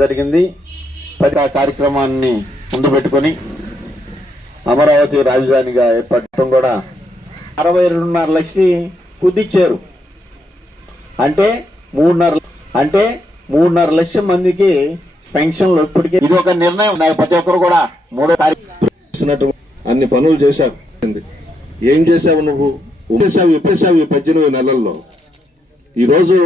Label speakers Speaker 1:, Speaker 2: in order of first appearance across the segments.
Speaker 1: జరిగింది. పది ఆ కార్యక్రమాన్ని ముందు పెట్టుకొని అమరావతి రాజధానిగా ఏర్పడటం కూడా అరవై రెండున్నర లక్షకి కుదిచ్చారు. అంటే మూడున్నర అంటే మూడున్నర లక్షల మందికి పెన్షన్లు ఇప్పటికే ఇది ఒక నిర్ణయం. నాకు ప్రతి ఒక్కరు కూడా మూడో తారీఖు
Speaker 2: అన్ని పనులు చేశావు ఏం చేశావు నువ్వు? చేశావు ఎప్పేశావు ఈ పద్దెనిమిది నెలల్లో? ఈ రోజు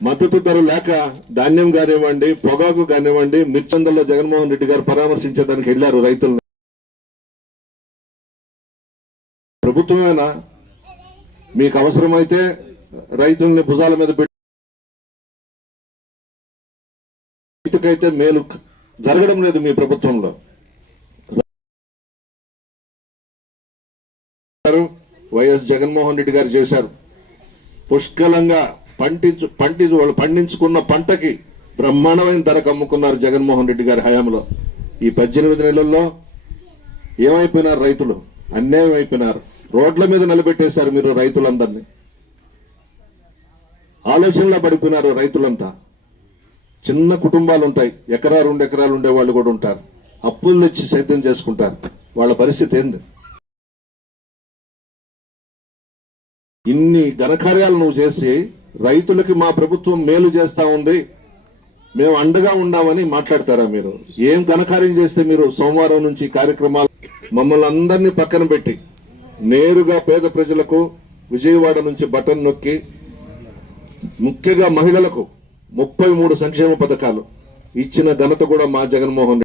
Speaker 2: మద్దతు ధర లేక ధాన్యం కానివ్వండి పొగాకు కానివ్వండి మిర్చందల్లో జగన్మోహన్ రెడ్డి గారు పరామర్శించేదానికి వెళ్ళారు రైతులను. ప్రభుత్వమేనా మీకు అవసరమైతే రైతుల్ని భుజాల మీద పెట్టి రైతుకైతే మేలు జరగడం లేదు మీ ప్రభుత్వంలో. వైఎస్ జగన్మోహన్ రెడ్డి గారు చేశారు. పుష్కలంగా పండించు పండించు వాళ్ళు పండించుకున్న పంటకి బ్రహ్మాండమైన ధరకు అమ్ముకున్నారు జగన్మోహన్ రెడ్డి గారి హయాంలో. ఈ పద్దెనిమిది నెలల్లో ఏమైపోయినారు రైతులు? అన్యాయం అయిపోయినారు రోడ్ల మీద నిలబెట్టేశారు మీరు రైతులందరినీ. ఆలోచనలో పడిపోయినారు రైతులంతా. చిన్న కుటుంబాలు ఉంటాయి. ఎకరా రెండు ఎకరాలు ఉండే వాళ్ళు కూడా ఉంటారు. అప్పులు తెచ్చి సేద్యం చేసుకుంటారు. వాళ్ళ పరిస్థితి ఏంది? ఇన్ని ఘనకార్యాలు నువ్వు చేసి రైతులకి మా ప్రభుత్వం మేలు చేస్తా ఉంది. మేము అండగా ఉన్నామని మాట్లాడతారా మీరు? ఏం ఘనకార్యం చేస్తే మీరు సోమవారం నుంచి కార్యక్రమాలు మమ్మల్ని అందరినీ పక్కన పెట్టి నేరుగా పేద ప్రజలకు విజయవాడ నుంచి బటన్ నొక్కి ముఖ్యంగా మహిళలకు ముప్పై మూడు సంక్షేమ పథకాలు ఇచ్చిన ఘనత కూడా మా జగన్మోహన్